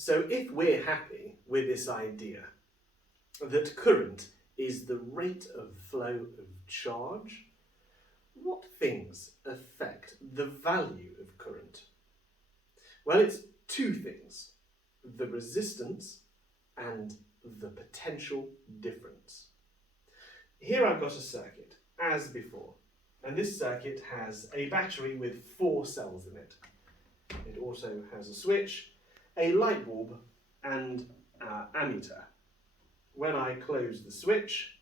So if we're happy with this idea that current is the rate of flow of charge, what things affect the value of current? Well, it's two things: the resistance and the potential difference. Here I've got a circuit, as before, and this circuit has a battery with 4 cells in it. It also has a switch, a light bulb, and our ammeter. When I close the switch,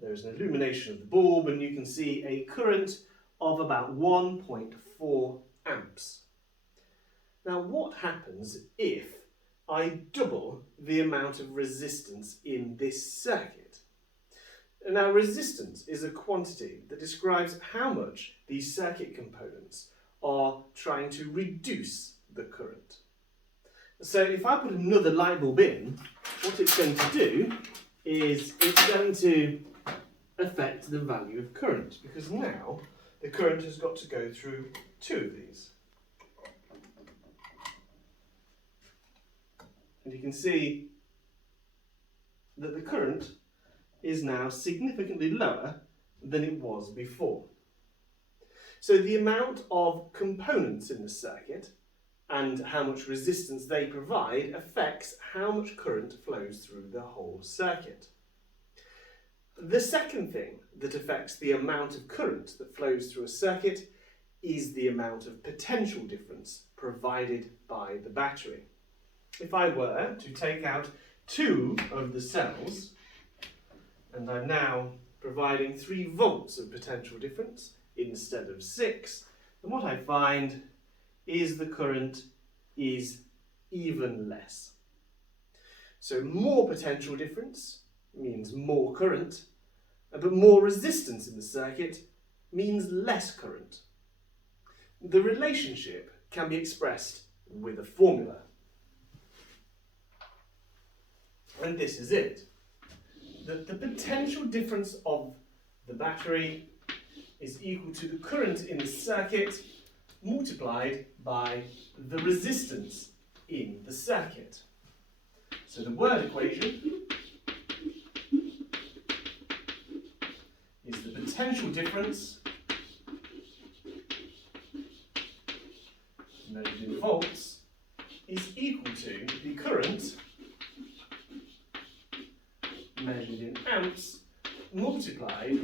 there's an illumination of the bulb, and you can see a current of about 1.4 amps. Now, what happens if I double the amount of resistance in this circuit? Now, resistance is a quantity that describes how much these circuit components are trying to reduce the current. So if I put another light bulb in, what it's going to do is it's going to affect the value of current, because now the current has got to go through 2 of these. And you can see that the current is now significantly lower than it was before. So the amount of components in the circuit and how much resistance they provide affects how much current flows through the whole circuit. The second thing that affects the amount of current that flows through a circuit is the amount of potential difference provided by the battery. If I were to take out 2 of the cells, and I'm now providing 3 volts of potential difference instead of 6, then what I find is the current is even less. So more potential difference means more current, but more resistance in the circuit means less current. The relationship can be expressed with a formula. And this is it. That the potential difference of the battery is equal to the current in the circuit multiplied by the resistance in the circuit. So the word equation is the potential difference measured in volts is equal to the current measured in amps multiplied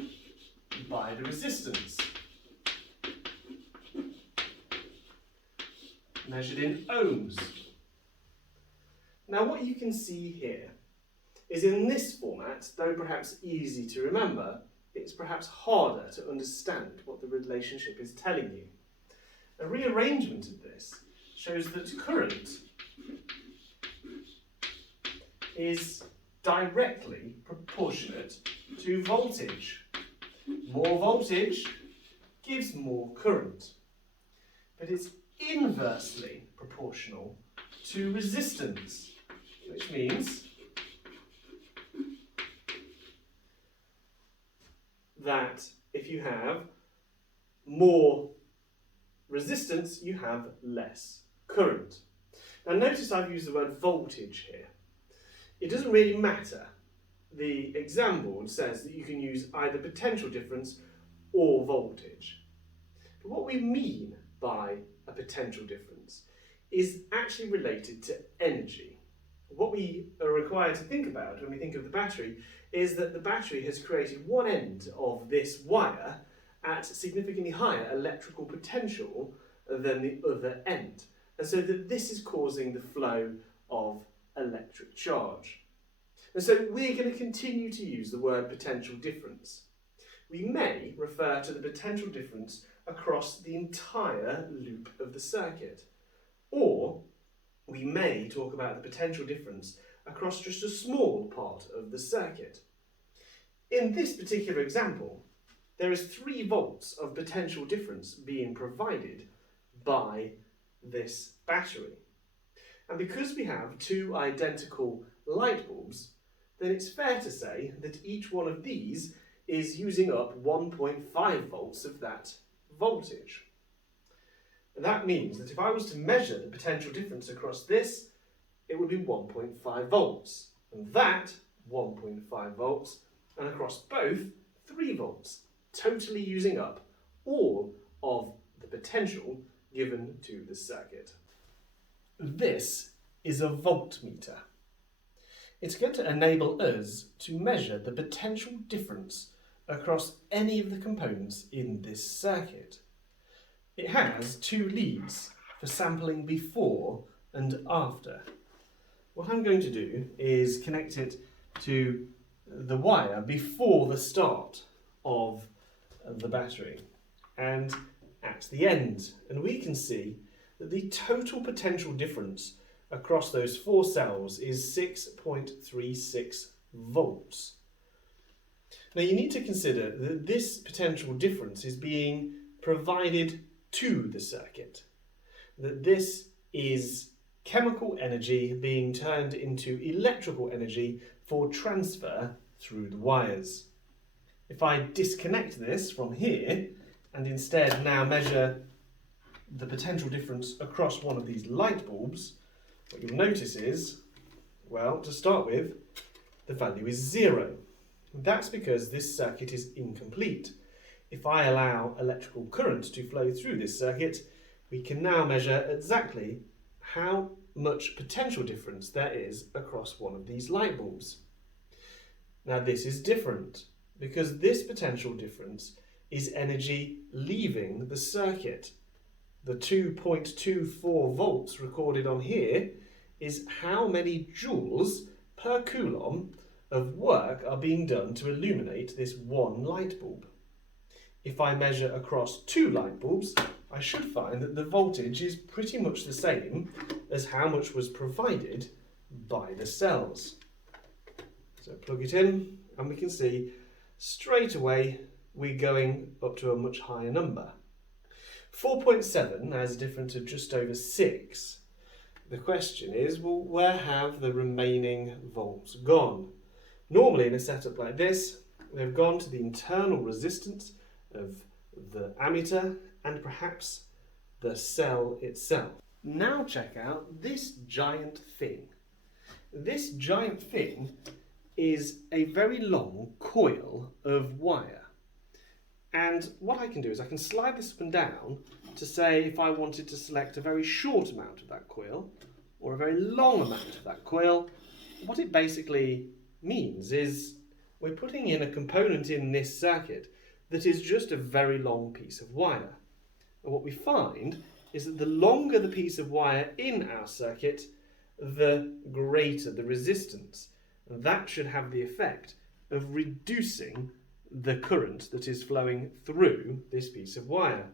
by the resistance measured in ohms. Now what you can see here is in this format, though perhaps easy to remember, it's perhaps harder to understand what the relationship is telling you. A rearrangement of this shows that current is directly proportionate to voltage. More voltage gives more current, but it's inversely proportional to resistance, which means that if you have more resistance, you have less current. Now notice I've used the word voltage here. It doesn't really matter. The exam board says that you can use either potential difference or voltage. But what we mean by a potential difference is actually related to energy. What we are required to think about when we think of the battery is that the battery has created one end of this wire at significantly higher electrical potential than the other end. And so that this is causing the flow of electric charge. And so we're going to continue to use the word potential difference. We may refer to the potential difference across the entire loop of the circuit, or we may talk about the potential difference across just a small part of the circuit. In this particular example, there is 3 volts of potential difference being provided by this battery. And because we have 2 identical light bulbs, then it's fair to say that each one of these is using up 1.5 volts of that voltage. And that means that if I was to measure the potential difference across this it would be 1.5 volts. And that 1.5 volts, and across both 3 volts, totally using up all of the potential given to the circuit. This is a voltmeter. It's going to enable us to measure the potential difference across any of the components in this circuit. It has 2 leads for sampling before and after. What I'm going to do is connect it to the wire before the start of the battery and at the end, and we can see that the total potential difference across those 4 cells is 6.36 volts. Now you need to consider that this potential difference is being provided to the circuit, that this is chemical energy being turned into electrical energy for transfer through the wires. If I disconnect this from here and instead now measure the potential difference across one of these light bulbs, what you'll notice is, well, to start with, the value is 0. That's because this circuit is incomplete. If I allow electrical current to flow through this circuit, we can now measure exactly how much potential difference there is across one of these light bulbs. Now this is different because this potential difference is energy leaving the circuit. The 2.24 volts recorded on here is how many joules per Coulomb of work are being done to illuminate this one light bulb. If I measure across 2 light bulbs, I should find that the voltage is pretty much the same as how much was provided by the cells. So plug it in and we can see straight away we're going up to a much higher number. 4.7 has a difference of just over 6. The question is, well, where have the remaining volts gone? Normally in a setup like this, they've gone to the internal resistance of the ammeter and perhaps the cell itself. Now check out this giant thing. This giant thing is a very long coil of wire. And what I can do is I can slide this up and down to say if I wanted to select a very short amount of that coil or a very long amount of that coil. What it basically means is we're putting in a component in this circuit that is just a very long piece of wire. And what we find is that the longer the piece of wire in our circuit, the greater the resistance. And that should have the effect of reducing the current that is flowing through this piece of wire.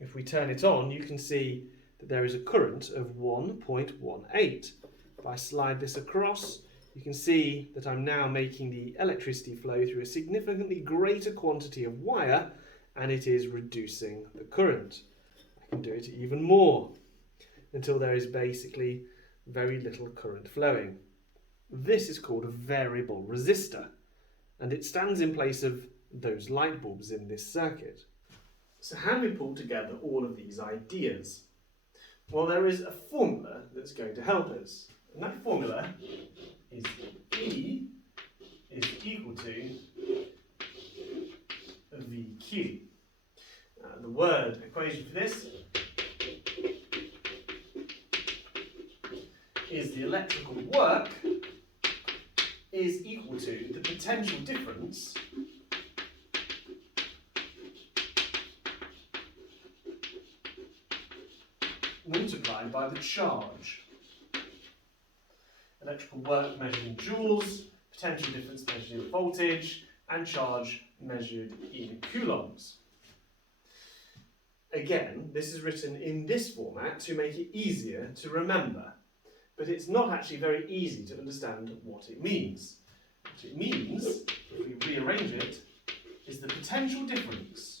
If we turn it on, you can see that there is a current of 1.18. If I slide this across, you can see that I'm now making the electricity flow through a significantly greater quantity of wire, and it is reducing the current. I can do it even more until there is basically very little current flowing. This is called a variable resistor, and it stands in place of those light bulbs in this circuit. So how do we pull together all of these ideas? Well, there is a formula that's going to help us, and that formula is E is equal to VQ. The word equation for this is the electrical work is equal to the potential difference multiplied by the charge. Electrical work measured in joules, potential difference measured in voltage, and charge measured in coulombs. Again, this is written in this format to make it easier to remember, but it's not actually very easy to understand what it means. What it means, if we rearrange it, is the potential difference,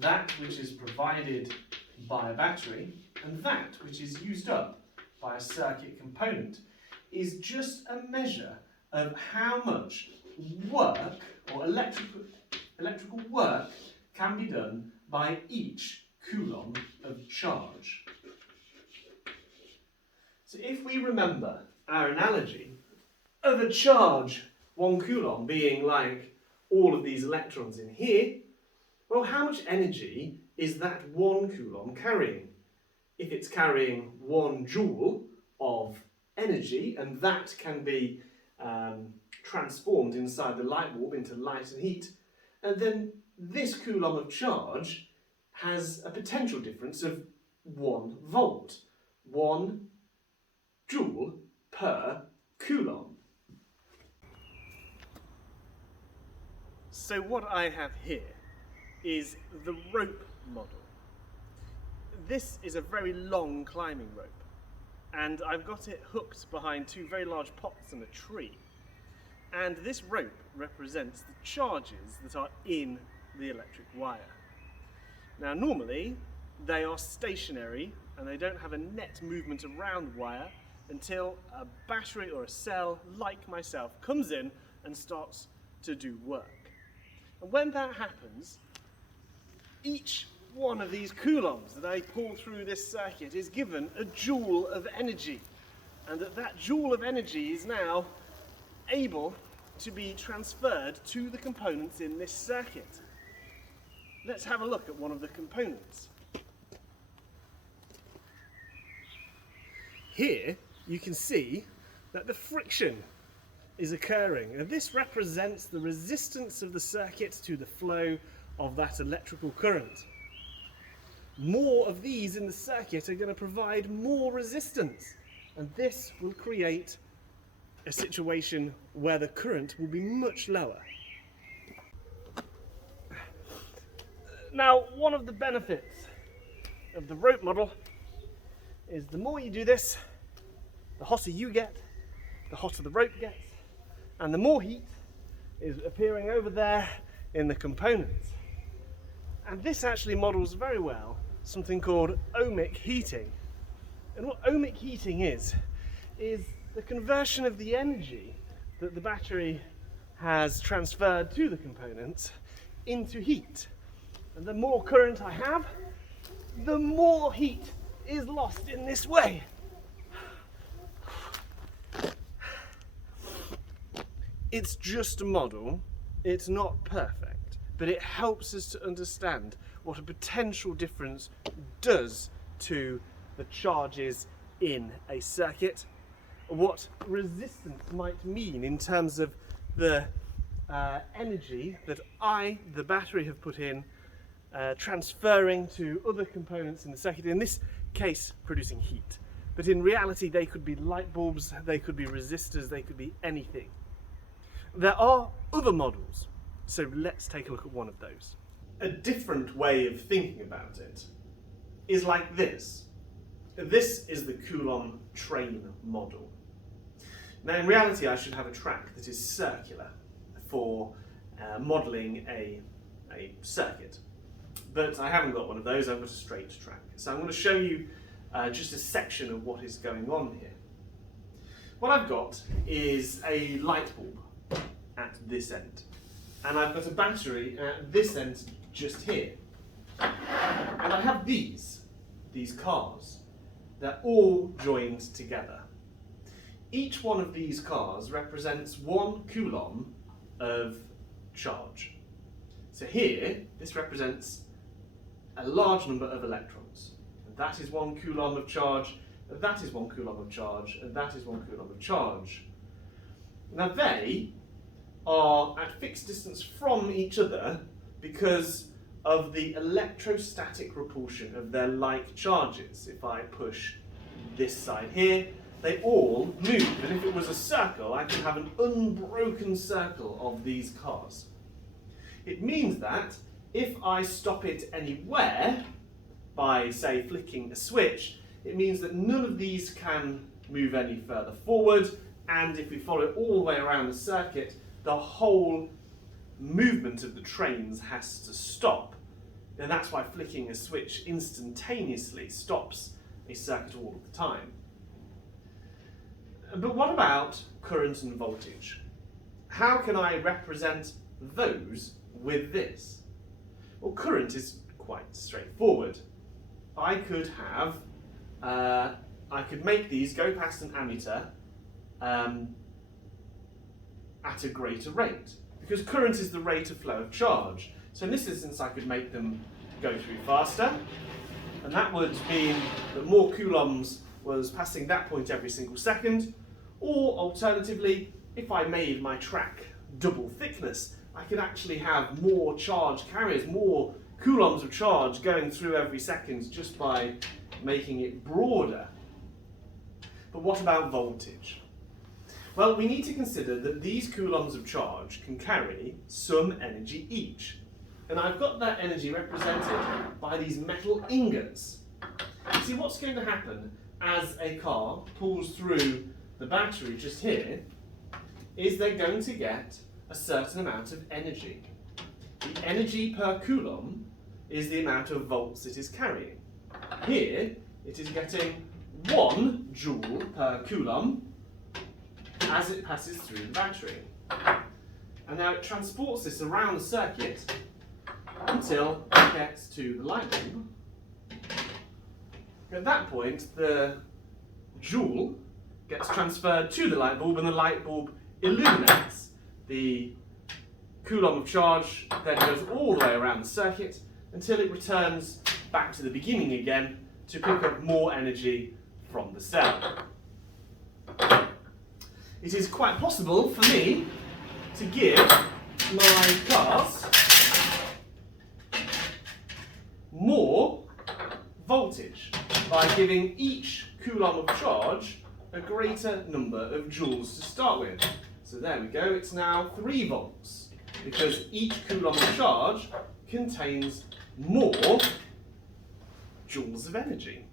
that which is provided by a battery, and that which is used up by a circuit component, is just a measure of how much work or electrical work can be done by each coulomb of charge. So if we remember our analogy of a charge, 1 Coulomb, being like all of these electrons in here, well, how much energy is that 1 Coulomb carrying? If it's carrying 1 joule of energy, and that can be transformed inside the light bulb into light and heat, and then this Coulomb of charge has a potential difference of 1 volt, 1 joule per Coulomb. So what I have here is the rope model. This is a very long climbing rope, and I've got it hooked behind 2 very large pots and a tree. And this rope represents the charges that are in the electric wire. Now normally they are stationary and they don't have a net movement around the wire until a battery or a cell like myself comes in and starts to do work. And when that happens, each one of these coulombs that I pull through this circuit is given a joule of energy, and that joule of energy is now able to be transferred to the components in this circuit. Let's have a look at one of the components. Here you can see that the friction is occurring, and this represents the resistance of the circuit to the flow of that electrical current. More of these in the circuit are going to provide more resistance, and this will create a situation where the current will be much lower. Now, one of the benefits of the rope model is the more you do this, the hotter you get, the hotter the rope gets, and the more heat is appearing over there in the components. And this actually models very well something called ohmic heating. And what ohmic heating is the conversion of the energy that the battery has transferred to the components into heat. And the more current I have, the more heat is lost in this way. It's just a model, it's not perfect, but it helps us to understand what a potential difference does to the charges in a circuit, what resistance might mean in terms of the energy that the battery, have put in, transferring to other components in the circuit, in this case producing heat. But in reality they could be light bulbs, they could be resistors, they could be anything. There are other models, so let's take a look at one of those. A different way of thinking about it is like this. This is the Coulomb train model. Now in reality I should have a track that is circular for modelling a circuit, but I haven't got one of those, I've got a straight track. So I'm going to show you just a section of what is going on here. What I've got is a light bulb at this end, and I've got a battery at this end just here, and I have these cars. They're all joined together. Each one of these cars represents 1 Coulomb of charge. So here, this represents a large number of electrons. And that is 1 Coulomb of charge, and that is 1 Coulomb of charge, and that is 1 Coulomb of charge. Now they are at fixed distance from each other because of the electrostatic repulsion of their like charges. If I push this side here, they all move, and if it was a circle, I could have an unbroken circle of these cars. It means that if I stop it anywhere by, say, flicking a switch, it means that none of these can move any further forward, and if we follow it all the way around the circuit, the whole movement of the trains has to stop. And that's why flicking a switch instantaneously stops a circuit all of the time. But what about current and voltage? How can I represent those with this? Well, current is quite straightforward. I could have a I could make these go past an ammeter at a greater rate, because current is the rate of flow of charge. So in this instance I could make them go through faster, and that would mean that more coulombs was passing that point every single second, or alternatively, if I made my track double thickness, I could actually have more charge carriers, more coulombs of charge going through every second just by making it broader. But what about voltage? Well, we need to consider that these coulombs of charge can carry some energy each. And I've got that energy represented by these metal ingots. See, what's going to happen as a car pulls through the battery just here is they're going to get a certain amount of energy. The energy per coulomb is the amount of volts it is carrying. Here, it is getting 1 joule per coulomb as it passes through the battery. And now it transports this around the circuit until it gets to the light bulb. At that point, the joule gets transferred to the light bulb and the light bulb illuminates. The coulomb of charge then goes all the way around the circuit until it returns back to the beginning again to pick up more energy from the cell. It is quite possible for me to give my cars more voltage by giving each coulomb of charge a greater number of joules to start with. So there we go, it's now 3 volts, because each coulomb of charge contains more joules of energy.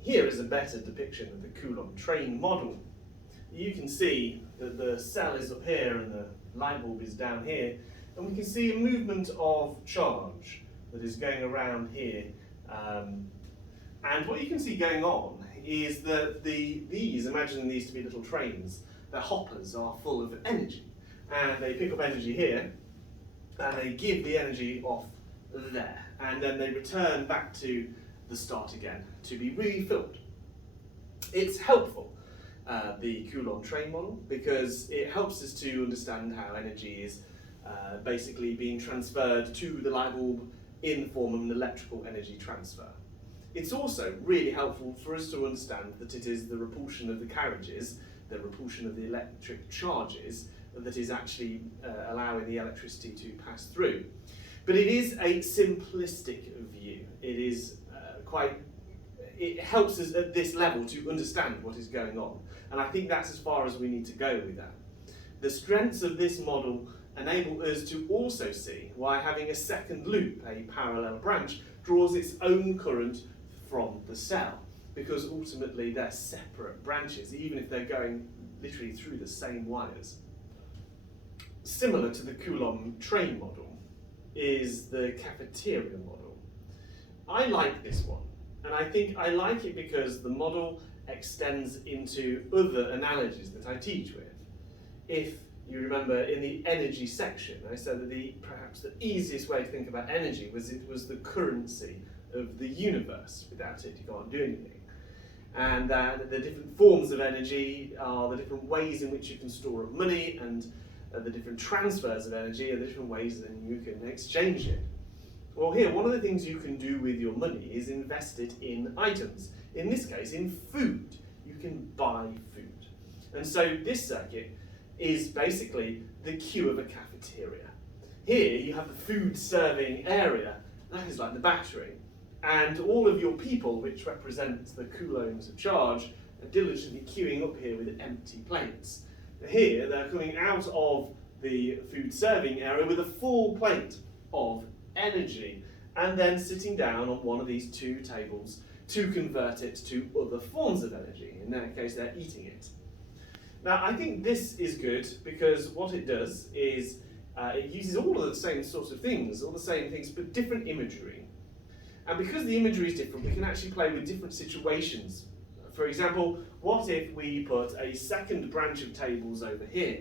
Here is a better depiction of the Coulomb train model. You can see that the cell is up here and the light bulb is down here, and we can see a movement of charge that is going around here. And what you can see going on is that imagine these to be little trains, the hoppers are full of energy, and they pick up energy here, and they give the energy off there, and then they return back to the start again to be refilled. It's helpful, the Coulomb train model, because it helps us to understand how energy is basically being transferred to the light bulb in the form of an electrical energy transfer. It's also really helpful for us to understand that it is the repulsion of the carriages, the repulsion of the electric charges, that is actually allowing the electricity to pass through. But it is a simplistic view. It is it helps us at this level to understand what is going on. And I think that's as far as we need to go with that. The strengths of this model enable us to also see why having a second loop, a parallel branch, draws its own current from the cell, because ultimately they're separate branches, even if they're going literally through the same wires. Similar to the Coulomb train model is the Cafeteria model. I like this one, and I think I like it because the model extends into other analogies that I teach with. If you remember in the energy section, I said that perhaps the easiest way to think about energy was it was the currency of the universe. Without it, you can't do anything. And that the different forms of energy are the different ways in which you can store up money, and the different transfers of energy are the different ways that you can exchange it. Well, here, one of the things you can do with your money is invest it in items. In this case, in food. You can buy food. And so this circuit is basically the queue of a cafeteria. Here you have the food serving area, that is like the battery, and all of your people, which represent the coulombs of charge, are diligently queuing up here with empty plates. Here they're coming out of the food serving area with a full plate of energy, and then sitting down on one of these 2 tables to convert it to other forms of energy. In that case, they're eating it. Now, I think this is good because what it does is it uses all of the same sorts of things, all the same things, but different imagery. And because the imagery is different, we can actually play with different situations. For example, what if we put a second branch of tables over here?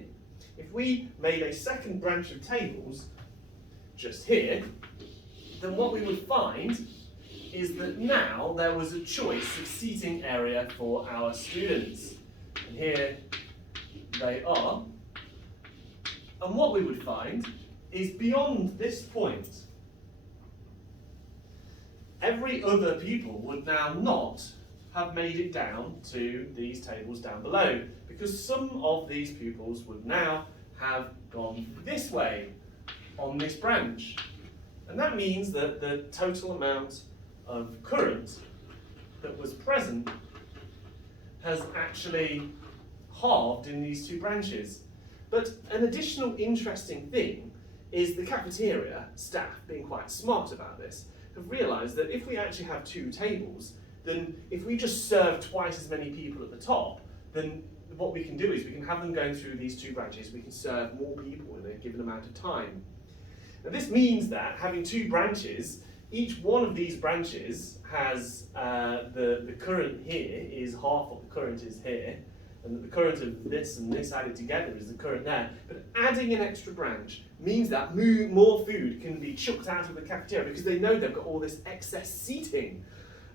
If we made a second branch of tables just here, then what we would find is that now there was a choice of seating area for our students. And here they are. And what we would find is beyond this point, every other pupil would now not have made it down to these tables down below, because some of these pupils would now have gone this way on this branch. And that means that the total amount of current that was present has actually halved in these two branches. But an additional interesting thing is the cafeteria staff, being quite smart about this, have realised that if we actually have two tables, then if we just serve twice as many people at the top, then what we can do is we can have them going through these two branches, we can serve more people in a given amount of time. And this means that having two branches, each one of these branches has the current here is half what the current is here, and the current of this and this added together is the current there. But adding an extra branch means that more food can be chucked out of the cafeteria because they know they've got all this excess seating.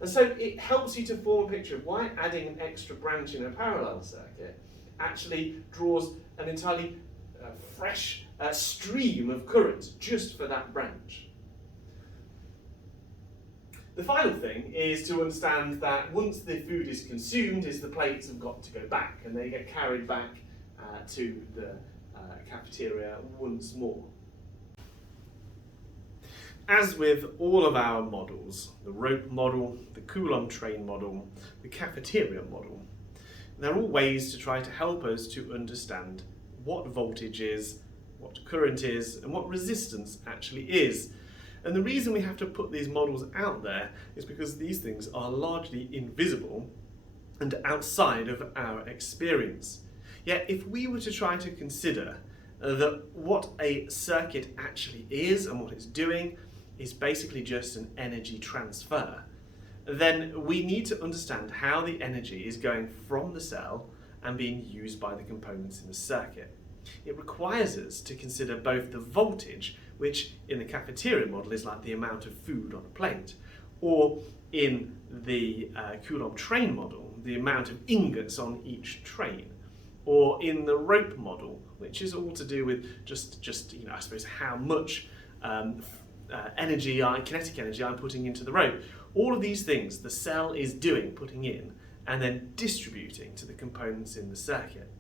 And so it helps you to form a picture of why adding an extra branch in a parallel circuit actually draws an entirely fresh stream of current just for that branch. The final thing is to understand that once the food is consumed, the plates have got to go back and they get carried back to the cafeteria once more. As with all of our models, the rope model, the Coulomb train model, the cafeteria model, they're all ways to try to help us to understand what voltage is, what current is, and what resistance actually is. And the reason we have to put these models out there is because these things are largely invisible and outside of our experience. Yet if we were to try to consider that what a circuit actually is and what it's doing is basically just an energy transfer, then we need to understand how the energy is going from the cell and being used by the components in the circuit. It requires us to consider both the voltage, which in the cafeteria model is like the amount of food on a plate, or in the Coulomb train model, the amount of ingots on each train, or in the rope model, which is all to do with just I suppose how much kinetic energy I'm putting into the rope. All of these things the cell is doing, putting in, and then distributing to the components in the circuit.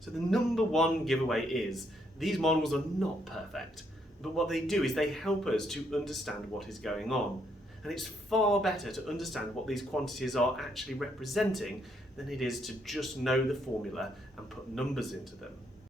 So the number one giveaway is these models are not perfect, but what they do is they help us to understand what is going on. And it's far better to understand what these quantities are actually representing than it is to just know the formula and put numbers into them.